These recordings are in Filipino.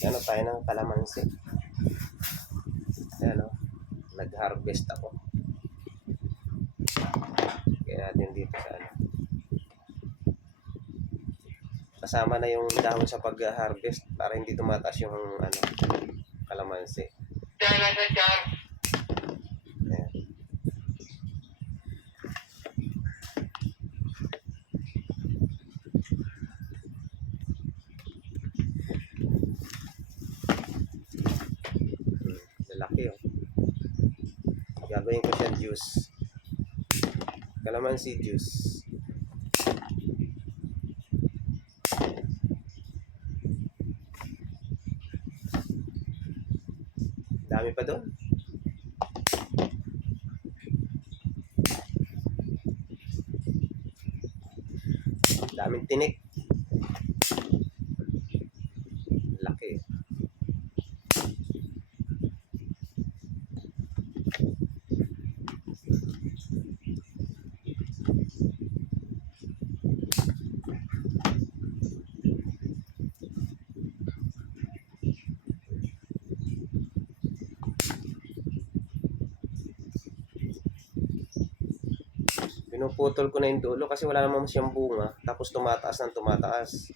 Ano tayo ng kalamansi. Ayan o. Nag-harvest ako. Kaya natin dito sa ano. Kasama na yung dahon sa pag-harvest para hindi tumataas yung ano, kalamansi. Ayan. Lalaki oh. Gagawin ko siya juice. Kalamansi juice. Dami pa doon. Daming tinik. Laki. Pinuputol ko na yung dulo kasi wala naman siyang bunga. Tapos tumataas ng tumataas.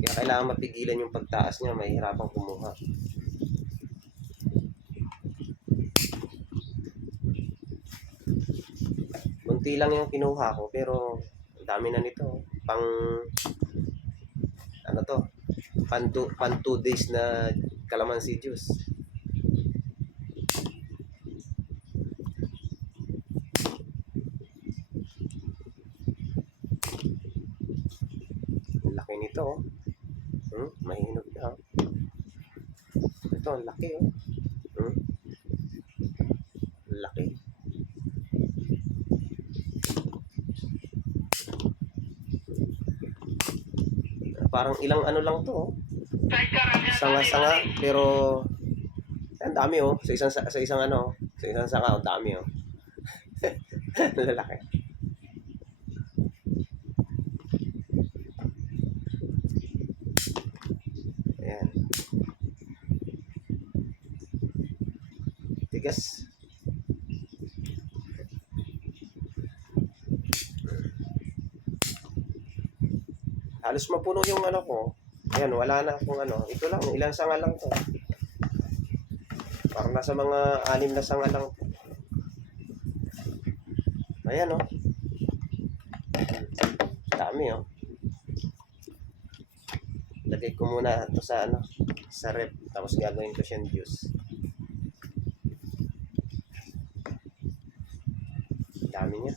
Kaya kailangan mapigilan yung pagtaas niya. Mahihirapan kumuha. Munti lang yung kinuha ko pero ang dami na nito. Pang ano to? Pan 2 days na calamansi juice. Laki nito oh. Mahinog na. Ito, ang laki oh. Laki. Parang ilang ano lang to oh. Sanga-sanga pero ang dami oh. Sa isang ano, sa isang sanga ang dami oh. Lalaki. Ayan. Tigas. Halos mapuno yung ano ko. Ayan, wala na akong ano. Ito lang, ilang sanga lang to. Parang nasa mga 6 na sanga lang. Ayan oh. Dami oh. Lagay ko muna ito sa ano, sa rep. Tapos gagawin ko siyang juice. Dami niya.